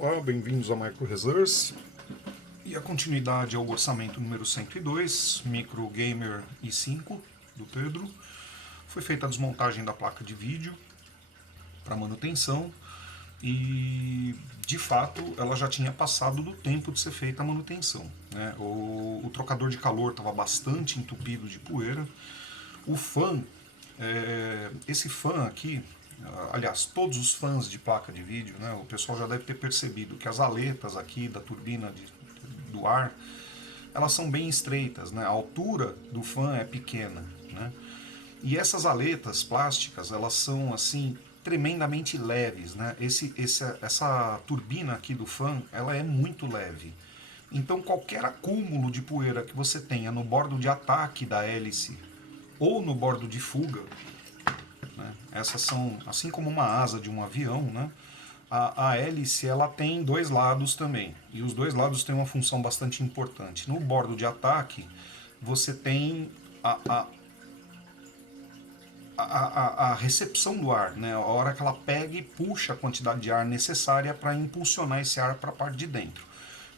Olá, bem-vindos a Micro Resource e a continuidade ao orçamento número 102, Micro Gamer i5 do Pedro. Foi feita a desmontagem da placa de vídeo para manutenção e, de fato, ela já tinha passado do tempo de ser feita a manutenção, né? O trocador de calor estava bastante entupido de poeira. O fã, esse fã aqui, aliás, todos os fãs de placa de vídeo, né, o pessoal já deve ter percebido que as aletas aqui da turbina do ar, elas são bem estreitas, né? A altura do fã é pequena, né? E essas aletas plásticas, elas são assim tremendamente leves, né? Essa turbina aqui do fã, ela é muito leve. Então qualquer acúmulo de poeira que você tenha no bordo de ataque da hélice ou no bordo de fuga, né? Essas são, assim como uma asa de um avião, né? A hélice ela tem dois lados também, e os dois lados têm uma função bastante importante. No bordo de ataque, você tem a recepção do ar, né? A hora que ela pega e puxa a quantidade de ar necessária para impulsionar esse ar para a parte de dentro.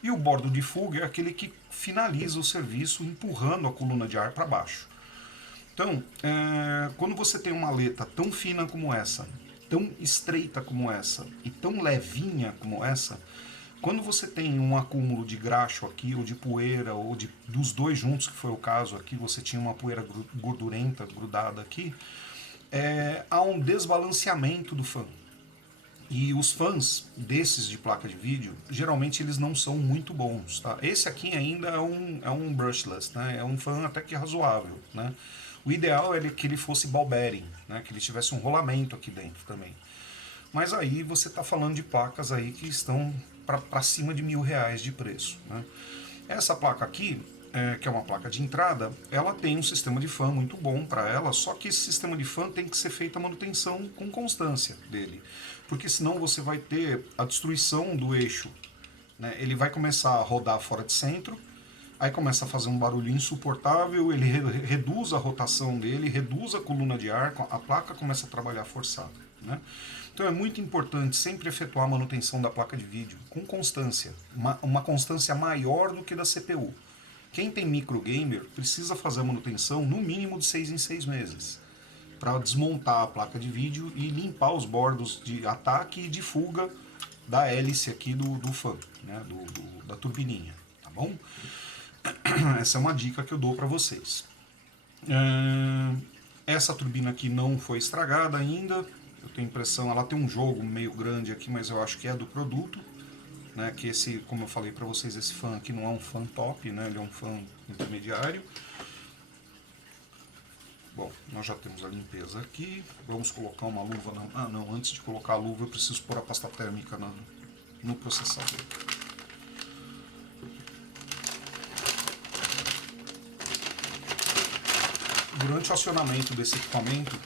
E o bordo de fuga é aquele que finaliza o serviço empurrando a coluna de ar para baixo. Então, quando você tem uma aleta tão fina como essa, tão estreita como essa e tão levinha como essa, quando você tem um acúmulo de graxo aqui, ou de poeira, ou dos dois juntos, que foi o caso aqui, você tinha uma poeira gordurenta grudada aqui, há um desbalanceamento do fã. E os fãs desses de placa de vídeo, geralmente eles não são muito bons, tá? Esse aqui ainda é um brushless, né? É um fã até que razoável, né? O ideal é que ele fosse ball bearing, né? Que ele tivesse um rolamento aqui dentro também. Mas aí você está falando de placas aí que estão para cima de R$ 1.000 de preço, né? Essa placa aqui, que é uma placa de entrada, ela tem um sistema de fã muito bom para ela, só que esse sistema de fã tem que ser feita a manutenção com constância dele, porque senão você vai ter a destruição do eixo, né? Ele vai começar a rodar fora de centro, aí começa a fazer um barulho insuportável, ele reduz a rotação dele, reduz a coluna de ar, a placa começa a trabalhar forçada, né? Então é muito importante sempre efetuar a manutenção da placa de vídeo com constância, uma constância maior do que da CPU. Quem tem micro gamer precisa fazer a manutenção no mínimo de 6 em 6 meses para desmontar a placa de vídeo e limpar os bordos de ataque e de fuga da hélice aqui do fã, né, da turbininha, tá bom? Essa é uma dica que eu dou para vocês. Essa turbina aqui não foi estragada ainda. Eu tenho impressão, ela tem um jogo meio grande aqui, mas eu acho que é do produto, né? Que esse, como eu falei para vocês, esse fã aqui não é um fã top, né? Ele é um fã intermediário. Bom, nós já temos a limpeza aqui. Vamos colocar uma luva na... Ah, não, antes de colocar a luva eu preciso pôr a pasta térmica no processador. Durante o acionamento desse equipamento,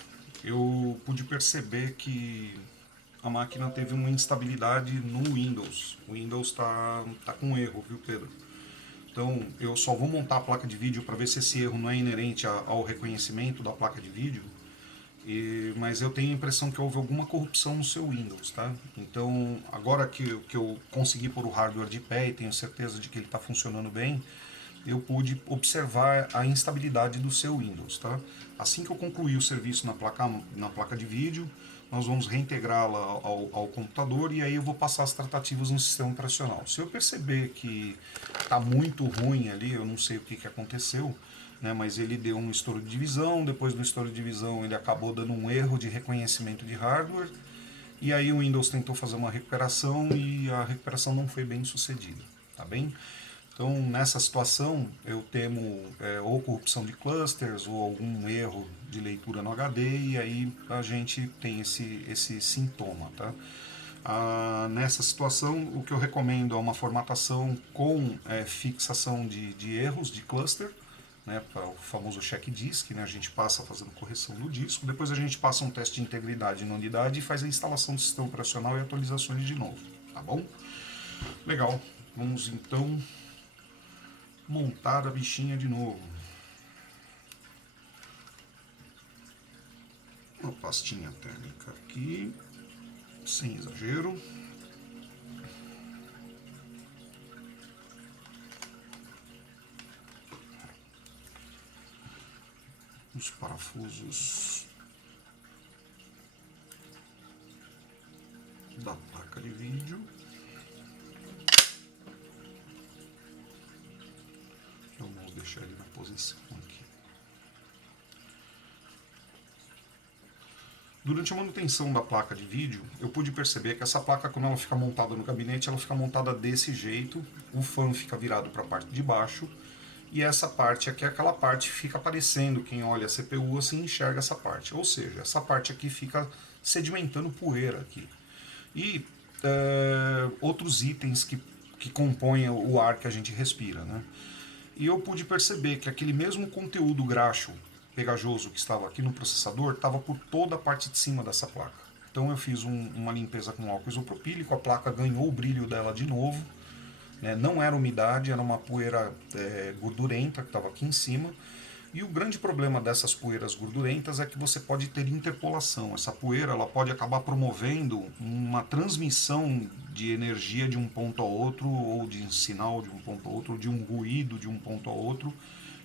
eu pude perceber que a máquina teve uma instabilidade no Windows. O Windows está com erro, viu, Pedro? Então eu só vou montar a placa de vídeo para ver se esse erro não é inerente ao reconhecimento da placa de vídeo. Mas eu tenho a impressão que houve alguma corrupção no seu Windows, tá? Então agora que eu consegui pôr o hardware de pé e tenho certeza de que ele está funcionando bem, eu pude observar a instabilidade do seu Windows, tá? Assim que eu concluir o serviço na placa de vídeo, nós vamos reintegrá-la ao computador e aí eu vou passar as tratativas no sistema operacional. Se eu perceber que está muito ruim ali, eu não sei o que aconteceu, né, mas ele deu um estouro de divisão, depois do estouro de divisão ele acabou dando um erro de reconhecimento de hardware, e aí o Windows tentou fazer uma recuperação e a recuperação não foi bem sucedida, tá bem? Então, nessa situação, eu temo ou corrupção de clusters ou algum erro de leitura no HD, e aí a gente tem esse sintoma, tá? Nessa situação, o que eu recomendo é uma formatação com fixação de erros de cluster, né, para o famoso check disk, né, a gente passa fazendo correção no disco, depois a gente passa um teste de integridade na unidade e faz a instalação do sistema operacional e atualizações de novo, tá bom? Legal, vamos então montar a bichinha de novo. Uma pastinha térmica aqui, sem exagero. os parafusos da placa de vídeo. Vamos deixar ele na posição aqui. Durante a manutenção da placa de vídeo, eu pude perceber que essa placa, quando ela fica montada no gabinete, ela fica montada desse jeito, o fã fica virado para a parte de baixo, e essa parte aqui é aquela parte que fica aparecendo, quem olha a CPU assim enxerga essa parte, ou seja, essa parte aqui fica sedimentando poeira aqui. E outros itens que compõem o ar que a gente respira, né? E eu pude perceber que aquele mesmo conteúdo graxo pegajoso que estava aqui no processador estava por toda a parte de cima dessa placa. Então eu fiz uma limpeza com álcool isopropílico, a placa ganhou o brilho dela de novo, né? Não era umidade, era uma poeira gordurenta que estava aqui em cima. E o grande problema dessas poeiras gordurentas é que você pode ter interpolação. Essa poeira ela pode acabar promovendo uma transmissão de energia de um ponto a outro, ou de sinal de um ponto a outro, ou de um ruído de um ponto a outro,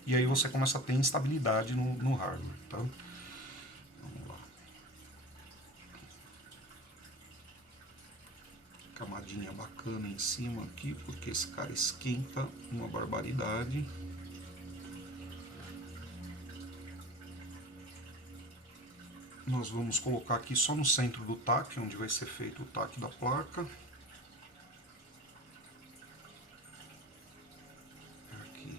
e aí você começa a ter instabilidade no hardware. Tá? Vamos lá. Camadinha bacana em cima aqui, porque esse cara esquenta uma barbaridade. Nós vamos colocar aqui só no centro do TAC, onde vai ser feito o TAC da placa. Aqui.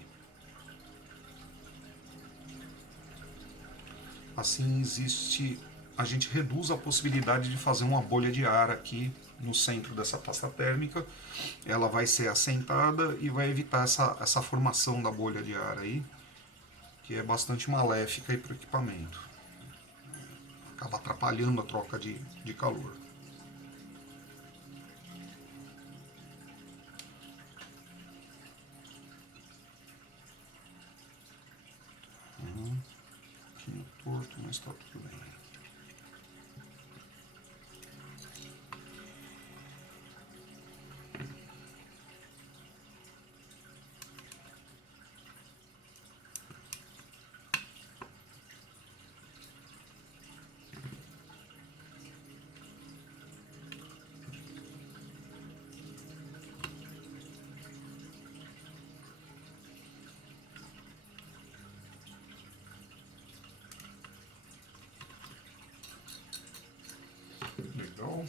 Assim a gente reduz a possibilidade de fazer uma bolha de ar aqui no centro dessa pasta térmica. Ela vai ser assentada e vai evitar essa formação da bolha de ar aí, que é bastante maléfica para o equipamento. Acaba atrapalhando a troca de calor. Um pouquinho torto, mas está tudo bem. Legal.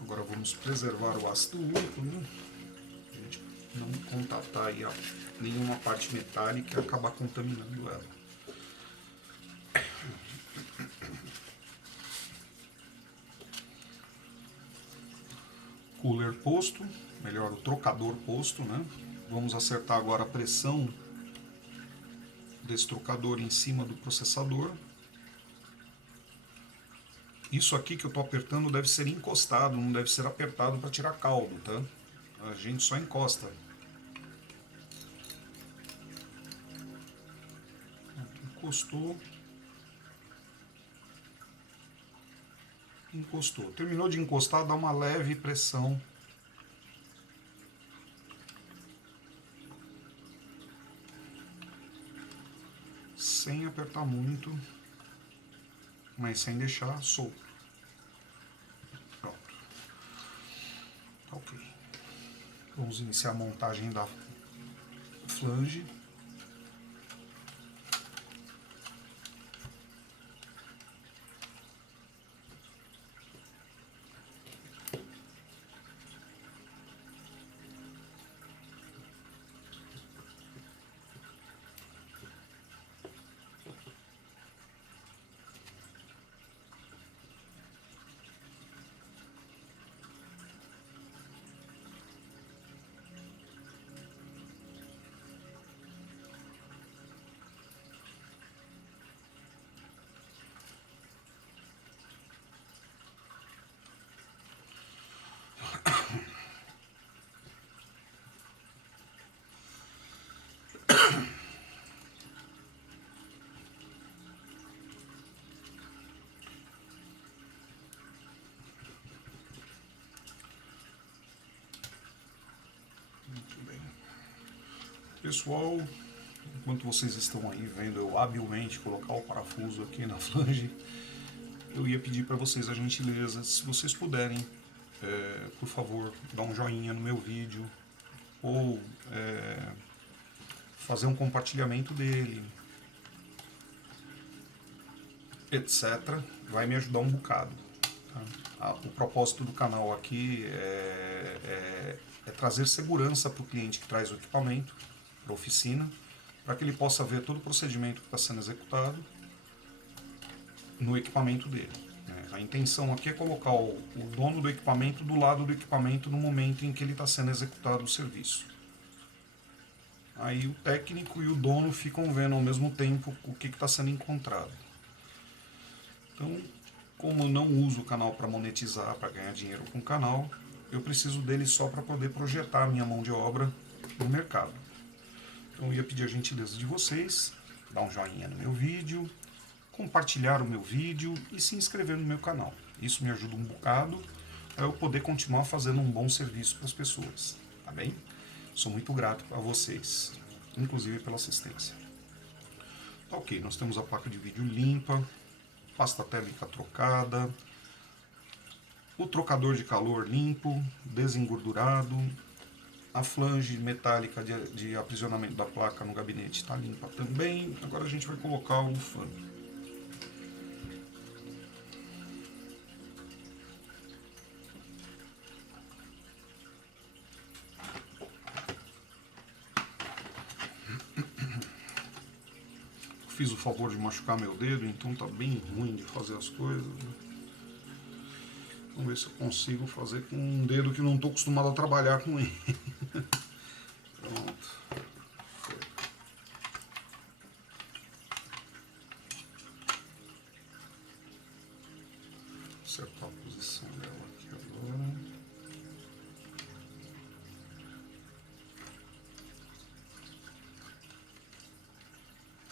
Agora vamos preservar o ácido úrico, né? A gente não contatar aí nenhuma parte metálica e acabar contaminando ela. Cooler posto, melhor o trocador posto, né? Vamos acertar agora a pressão desse trocador em cima do processador. Isso aqui que eu estou apertando deve ser encostado, não deve ser apertado para tirar caldo, tá? A gente só encosta. Encostou. Encostou. Terminou de encostar, dá uma leve pressão. Sem apertar muito, mas sem deixar solto. Pronto. Tá ok. Vamos iniciar a montagem da flange. Muito bem. Pessoal, enquanto vocês estão aí vendo eu habilmente colocar o parafuso aqui na flange, eu ia pedir para vocês a gentileza, se vocês puderem, por favor, dar um joinha no meu vídeo, ou fazer um compartilhamento dele, etc. Vai me ajudar um bocado. Tá? O propósito do canal aqui é trazer segurança para o cliente que traz o equipamento para a oficina, para que ele possa ver todo o procedimento que está sendo executado no equipamento dele. A intenção aqui é colocar o dono do equipamento do lado do equipamento no momento em que ele está sendo executado o serviço. Aí o técnico e o dono ficam vendo ao mesmo tempo o que está sendo encontrado. Então, como eu não uso o canal para monetizar, para ganhar dinheiro com o canal, eu preciso dele só para poder projetar a minha mão de obra no mercado. Então eu ia pedir a gentileza de vocês, dar um joinha no meu vídeo, compartilhar o meu vídeo e se inscrever no meu canal. Isso me ajuda um bocado para eu poder continuar fazendo um bom serviço para as pessoas, tá bem? Sou muito grato a vocês, inclusive pela assistência. Tá, ok, nós temos a placa de vídeo limpa, pasta térmica trocada, o trocador de calor limpo, desengordurado, a flange metálica de aprisionamento da placa no gabinete está limpa também. Agora a gente vai colocar o fan. Fiz o favor de machucar meu dedo, então tá bem ruim de fazer as coisas. Vamos ver se eu consigo fazer com um dedo que não estou acostumado a trabalhar com ele. Pronto. Vou acertar a posição dela aqui agora.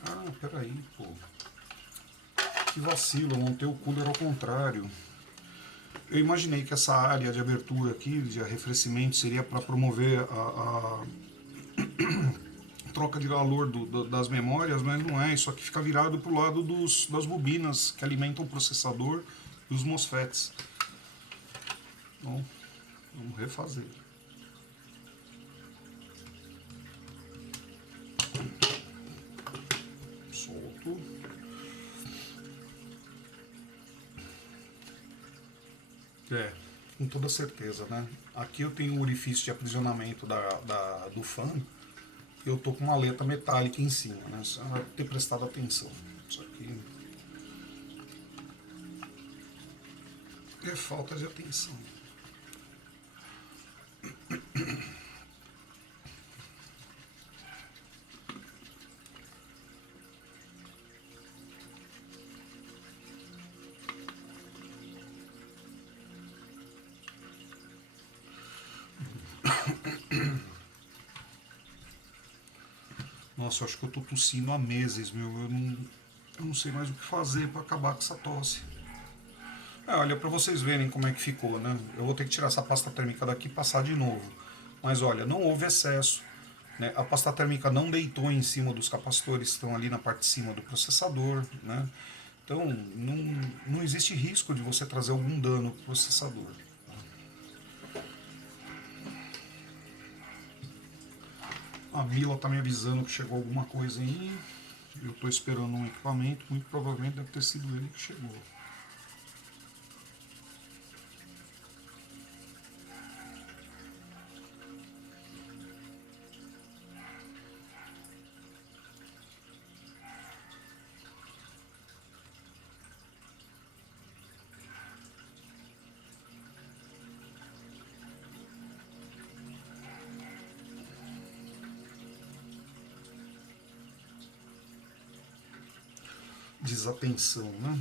Ah, peraí, pô. Que vacilo, montei o cooler ao contrário. Eu imaginei que essa área de abertura aqui, de arrefecimento, seria para promover a troca de calor das memórias, mas não é. Isso aqui fica virado para o lado das bobinas que alimentam o processador e os MOSFETs. Então, vamos refazer. Solto. Com toda certeza, né? Aqui eu tenho o orifício de aprisionamento do fan. Eu tô com uma aleta metálica em cima, né? Você vai ter prestado atenção. Isso aqui é falta de atenção. Nossa, eu acho que eu tô tossindo há meses, meu. Eu não sei mais o que fazer para acabar com essa tosse. Olha, para vocês verem como é que ficou, né? Eu vou ter que tirar essa pasta térmica daqui e passar de novo. Mas olha, não houve excesso, né? A pasta térmica não deitou em cima dos capacitores que estão ali na parte de cima do processador, né? Então, não existe risco de você trazer algum dano para o processador. A Mila está me avisando que chegou alguma coisa aí. Eu estou esperando um equipamento, muito provavelmente deve ter sido ele que chegou. Desatenção, né?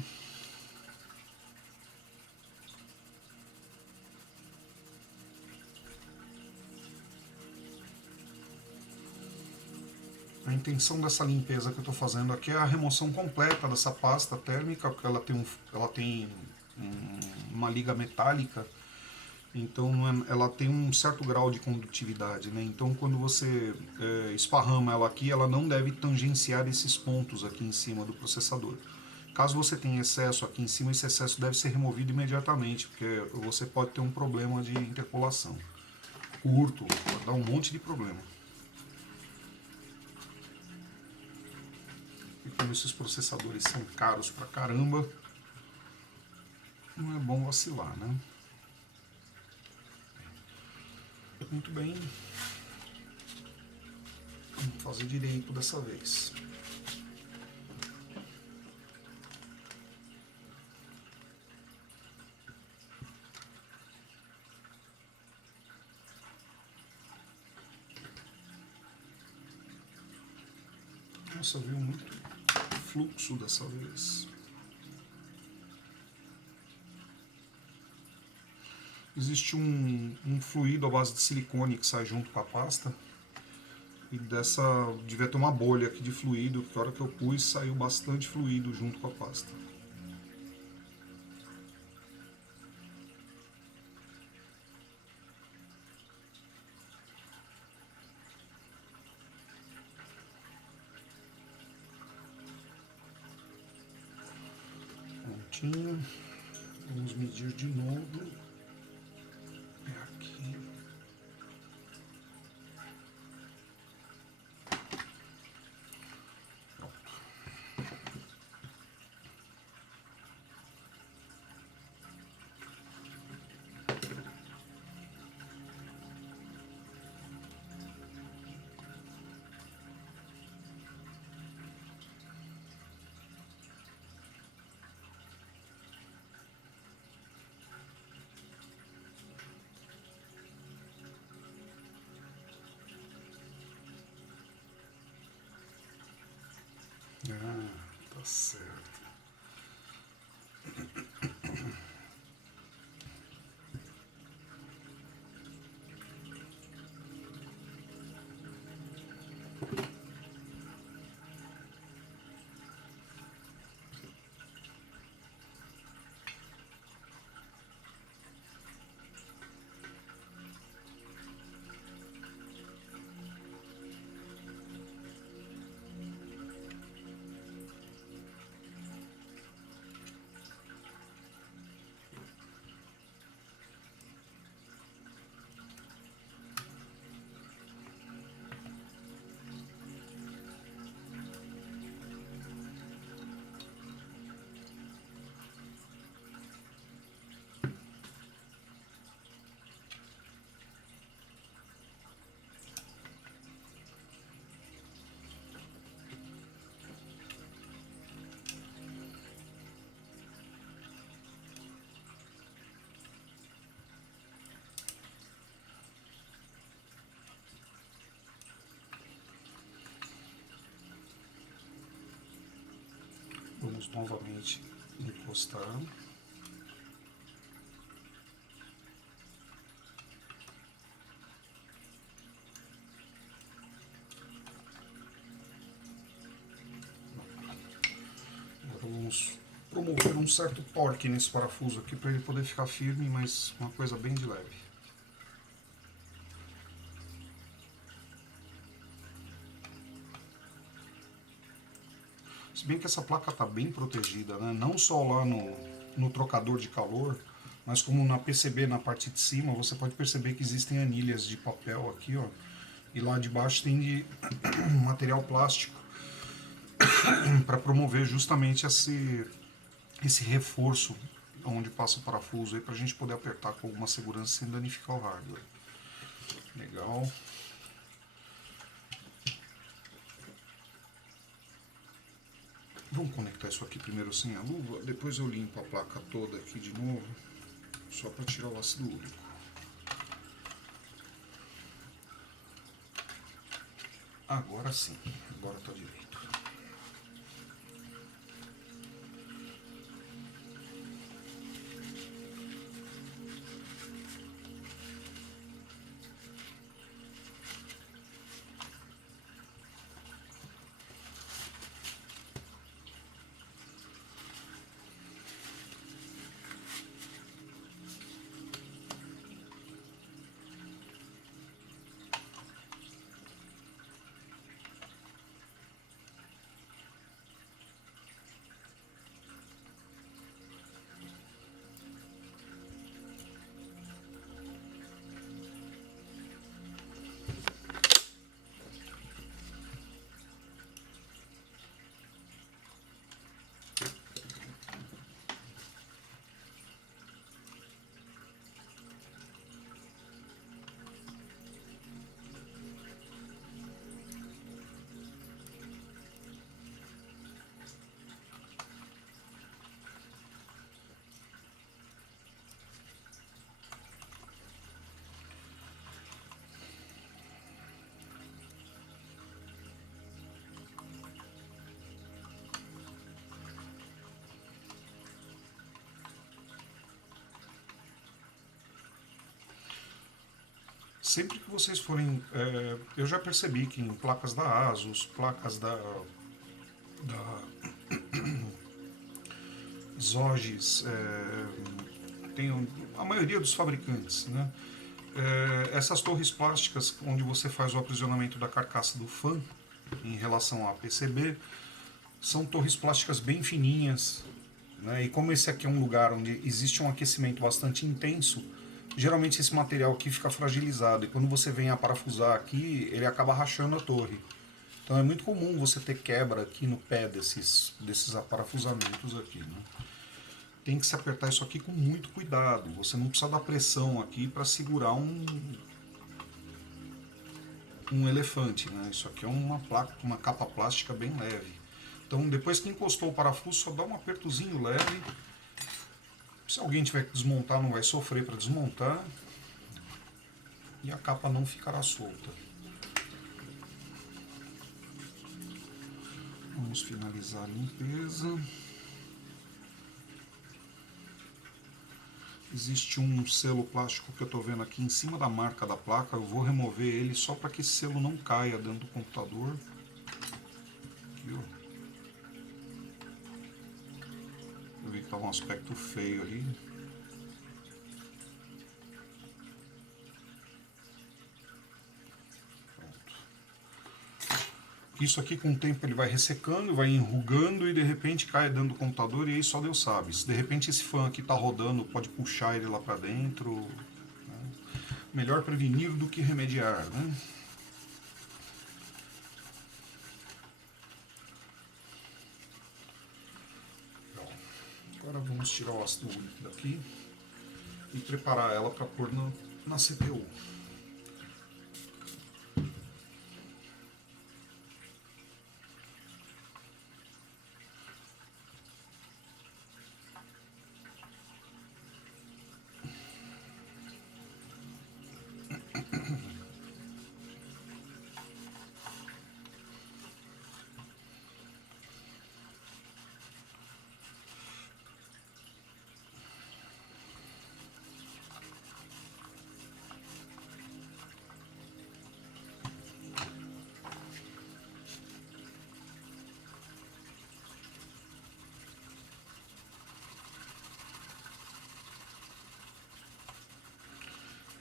A intenção dessa limpeza que eu estou fazendo aqui é a remoção completa dessa pasta térmica, porque ela tem uma liga metálica Então ela tem um certo grau de condutividade, né? Então quando você esparrama ela aqui, ela não deve tangenciar esses pontos aqui em cima do processador. Caso você tenha excesso aqui em cima, esse excesso deve ser removido imediatamente, porque você pode ter um problema de interpolação. Curto, pode dar um monte de problema. E como esses processadores são caros pra caramba, não é bom vacilar, né? Muito bem. Vamos fazer direito dessa vez. Nossa, viu muito fluxo dessa vez. Existe um fluido à base de silicone que sai junto com a pasta. E dessa devia ter uma bolha aqui de fluido, que a hora que eu pus saiu bastante fluido junto com a pasta. Prontinho. Vamos medir de novo. É aqui. Ah, tá certo. Vamos novamente encostar. Agora vamos promover um certo torque nesse parafuso aqui para ele poder ficar firme, mas uma coisa bem de leve. Se bem que essa placa está bem protegida, né? Não só lá no trocador de calor, mas como na PCB na parte de cima, você pode perceber que existem anilhas de papel aqui, ó. E lá de baixo tem de material plástico para promover justamente esse reforço onde passa o parafuso aí para a gente poder apertar com alguma segurança sem danificar o hardware. Legal. Vamos conectar isso aqui primeiro sem a luva, depois eu limpo a placa toda aqui de novo, só para tirar o ácido úrico. Agora sim, agora está direito. sempre que vocês forem... eu já percebi que em placas da ASUS, placas da Zogis, tem a maioria dos fabricantes, né? Essas torres plásticas onde você faz o aprisionamento da carcaça do fã em relação a PCB são torres plásticas bem fininhas, né? E como esse aqui é um lugar onde existe um aquecimento bastante intenso, geralmente esse material aqui fica fragilizado e quando você vem a parafusar aqui, ele acaba rachando a torre. Então é muito comum você ter quebra aqui no pé desses aparafusamentos aqui, né? Tem que se apertar isso aqui com muito cuidado. Você não precisa dar pressão aqui para segurar um elefante, né? Isso aqui é uma capa plástica bem leve. Então depois que encostou o parafuso, só dá um apertozinho leve. Se alguém tiver que desmontar, não vai sofrer para desmontar. E a capa não ficará solta. Vamos finalizar a limpeza. Existe um selo plástico que eu estou vendo aqui em cima da marca da placa. Eu vou remover ele só para que esse selo não caia dentro do computador. Aqui, ó. Eu vi que está um aspecto feio ali. Isso aqui com o tempo ele vai ressecando, vai enrugando e de repente cai dentro do computador e aí só Deus sabe. Se de repente esse fã aqui está rodando, pode puxar ele lá para dentro. Né? Melhor prevenir do que remediar, né? Agora vamos tirar o ácido úrico daqui e preparar ela para pôr na CPU.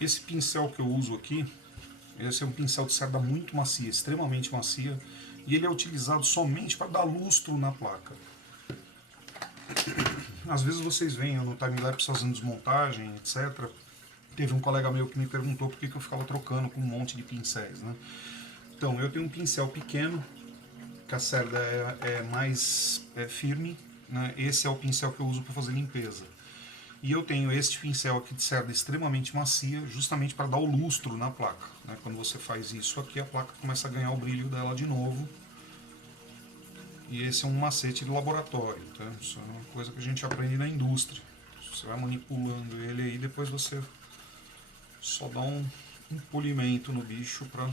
Esse pincel que eu uso aqui, esse é um pincel de cerda muito macia, extremamente macia, e ele é utilizado somente para dar lustro na placa. Às vezes vocês veem no timelapse fazendo desmontagem, etc. Teve um colega meu que me perguntou por que eu ficava trocando com um monte de pincéis, né? Então, eu tenho um pincel pequeno, que a cerda é mais firme, né? Esse é o pincel que eu uso para fazer limpeza. E eu tenho este pincel aqui de cerda extremamente macia, justamente para dar o lustro na placa, né? Quando você faz isso aqui, a placa começa a ganhar o brilho dela de novo. E esse é um macete de laboratório, tá? Isso é uma coisa que a gente aprende na indústria. Você vai manipulando ele aí, depois você só dá um polimento no bicho para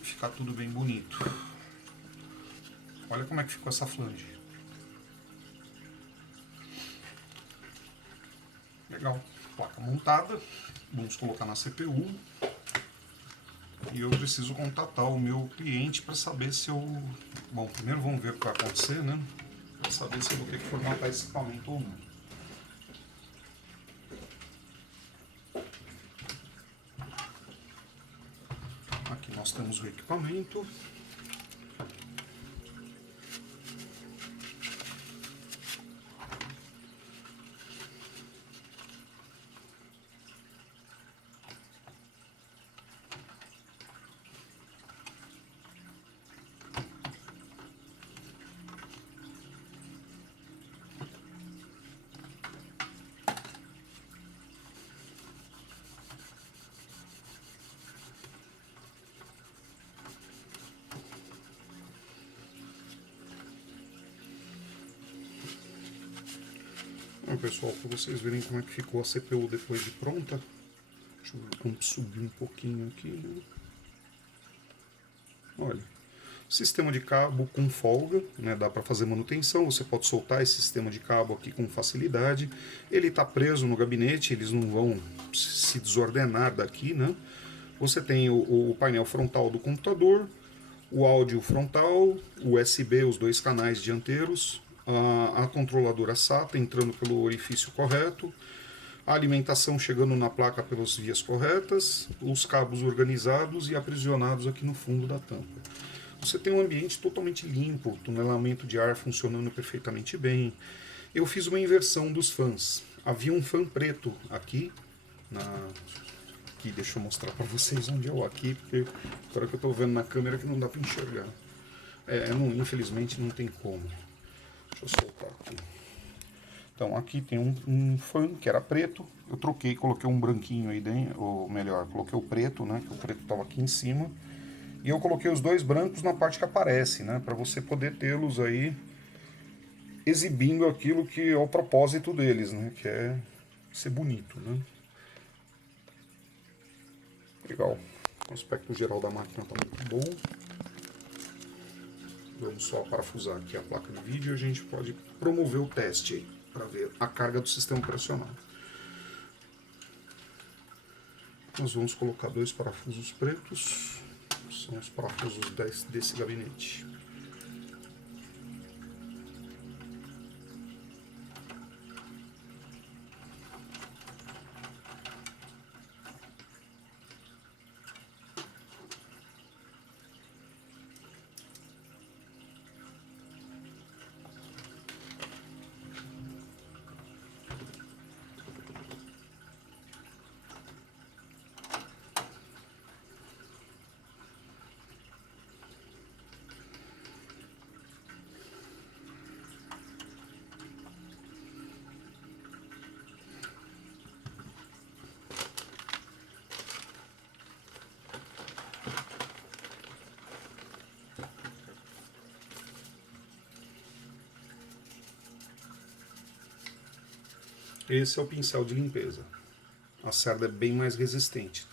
ficar tudo bem bonito. Olha como é que ficou essa flange. Legal. Placa montada. Vamos colocar na CPU. E eu preciso contatar o meu cliente para saber se eu... Bom, primeiro vamos ver o que vai acontecer, né? Para saber se eu vou ter que formatar esse equipamento ou não. Aqui nós temos o equipamento. Bom, pessoal, para vocês verem como é que ficou a CPU depois de pronta, deixa eu subir um pouquinho aqui. Olha, Sistema de cabo com folga, né, dá para fazer manutenção, você pode soltar esse sistema de cabo aqui com facilidade. Ele está preso no gabinete, eles não vão se desordenar daqui, né? Você tem o painel frontal do computador, o áudio frontal, o USB, os dois canais dianteiros, a controladora SATA entrando pelo orifício correto, a alimentação chegando na placa pelas vias corretas, os cabos organizados e aprisionados aqui no fundo da tampa. Você tem um ambiente totalmente limpo, tunelamento de ar funcionando perfeitamente bem. Eu fiz uma inversão dos fãs. Havia um fã preto aqui, aqui deixa eu mostrar para vocês onde é o aqui, porque agora que eu estou vendo na câmera que não dá para enxergar. Infelizmente não tem como. Deixa eu soltar aqui. Então aqui tem um fã que era preto, eu troquei, coloquei um branquinho aí dentro, ou melhor, coloquei o preto, né, que o preto estava aqui em cima. E eu coloquei os dois brancos na parte que aparece, né? Para você poder tê-los aí exibindo aquilo que é o propósito deles, né? Que é ser bonito, né? Legal. O aspecto geral da máquina está muito bom. Vamos só parafusar aqui a placa de vídeo e a gente pode promover o teste aí, para ver a carga do sistema operacional. Nós vamos colocar dois parafusos pretos. São os parafusos desse gabinete. Esse é o pincel de limpeza. A cerda é bem mais resistente.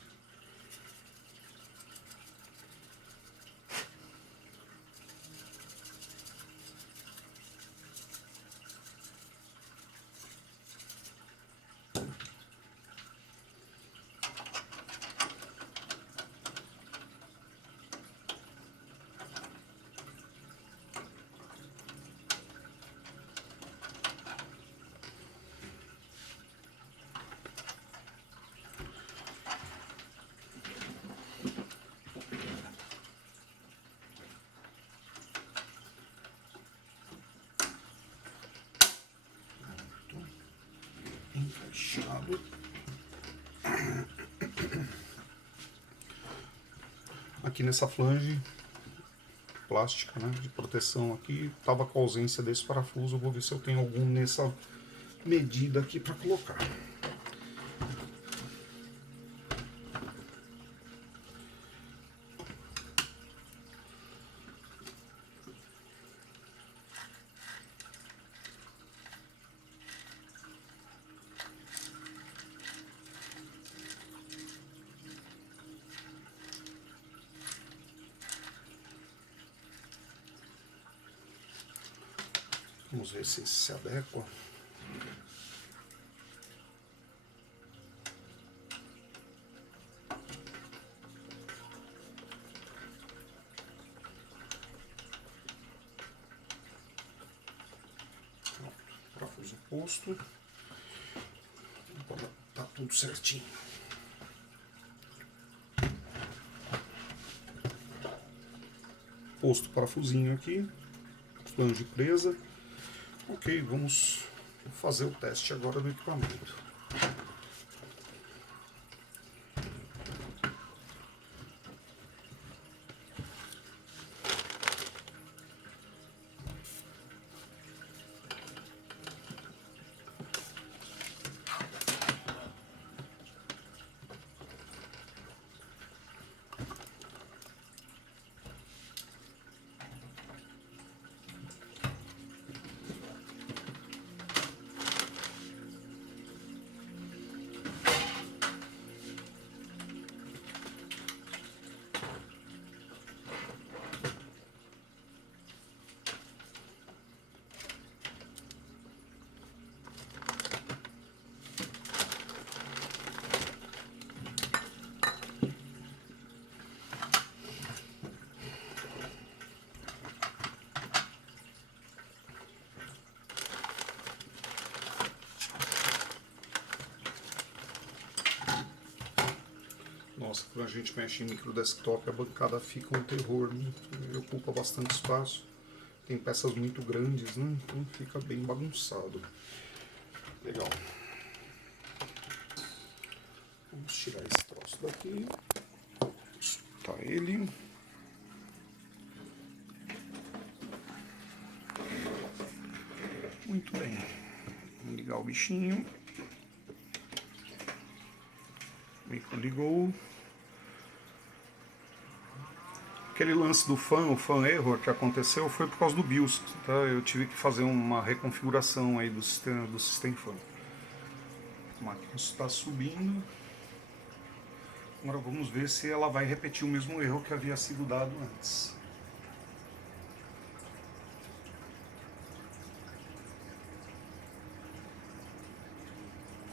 Encaixado. Aqui nessa flange plástica, né, de proteção aqui, estava com a ausência desse parafuso. Eu vou ver se eu tenho algum nessa medida aqui para colocar. Vamos ver se se adequa. Pronto, parafuso posto. Agora tá tudo certinho. Posto o parafusinho aqui, flange presa. Ok, vamos fazer o teste agora do equipamento. Nossa, quando a gente mexe em micro desktop, a bancada fica um terror, né? Ele ocupa bastante espaço. Tem peças muito grandes, né? Então fica bem bagunçado. Legal. Vamos tirar esse troço daqui. Tá ele. Muito bem. Vamos ligar o bichinho. O micro ligou. Aquele lance do fan, o fan error que aconteceu foi por causa do BIOS, tá? Eu tive que fazer uma reconfiguração aí do sistema fan. A máquina está subindo. Agora vamos ver se ela vai repetir o mesmo erro que havia sido dado antes.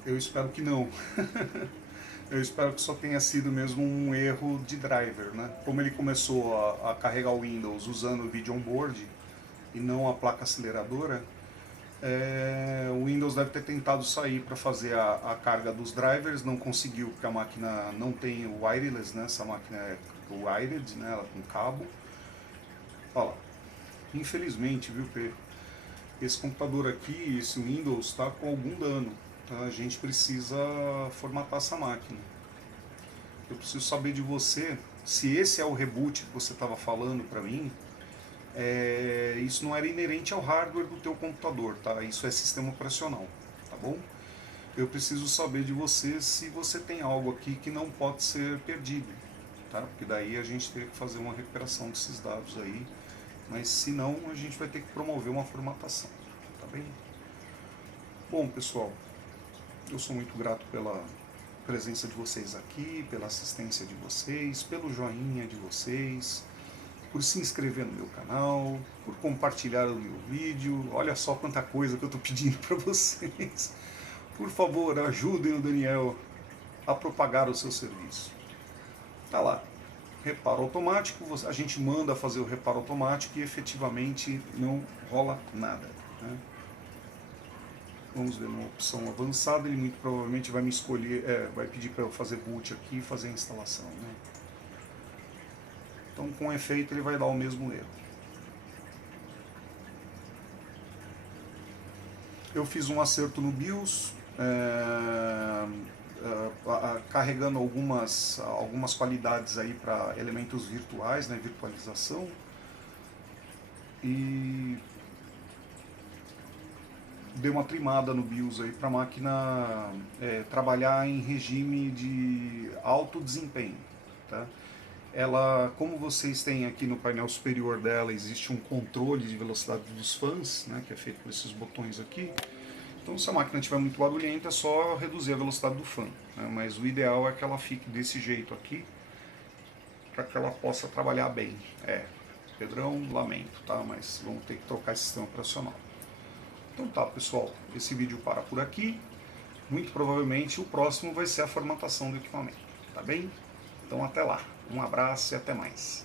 Eu espero que não. Eu espero que só tenha sido mesmo um erro de driver, né? Como ele começou a carregar o Windows usando o vídeo onboard e não a placa aceleradora, o Windows deve ter tentado sair para fazer a carga dos drivers, não conseguiu porque a máquina não tem o wireless, né? Essa máquina é wired, né? Ela com cabo. Olha lá. Infelizmente, viu, Pedro? Esse computador aqui, esse Windows, está com algum dano. Tá? A gente precisa formatar essa máquina. Eu preciso saber de você se esse é o reboot que você estava falando para mim. Isso não era inerente ao hardware do teu computador, tá? Isso é sistema operacional, tá bom? Eu preciso saber de você se você tem algo aqui que não pode ser perdido, tá? Porque daí a gente teria que fazer uma recuperação desses dados aí, mas se não, a gente vai ter que promover uma formatação, tá bem? Bom, pessoal, eu sou muito grato pela presença de vocês aqui, pela assistência de vocês, pelo joinha de vocês, por se inscrever no meu canal, por compartilhar o meu vídeo. Olha só quanta coisa que eu estou pedindo para vocês. Por favor, ajudem o Daniel a propagar o seu serviço. Tá lá, reparo automático, a gente manda fazer o reparo automático e efetivamente não rola nada, né? Vamos ver uma opção avançada, ele muito provavelmente vai me escolher, vai pedir para eu fazer boot aqui e fazer a instalação, né? Então, com efeito, ele vai dar o mesmo erro. Eu fiz um acerto no BIOS, carregando algumas qualidades aí para elementos virtuais, né, virtualização. E dei uma trimada no BIOS aí para a máquina trabalhar em regime de alto desempenho, tá? Ela, como vocês têm aqui no painel superior dela, existe um controle de velocidade dos fãs, né, que é feito por esses botões aqui. Então, se a máquina estiver muito barulhenta, é só reduzir a velocidade do fã, né? Mas o ideal é que ela fique desse jeito aqui, para que ela possa trabalhar bem. Pedrão, lamento, tá? Mas vamos ter que trocar esse sistema operacional. Então tá, pessoal, esse vídeo para por aqui. Muito provavelmente o próximo vai ser a formatação do equipamento, tá bem? Então até lá, um abraço e até mais.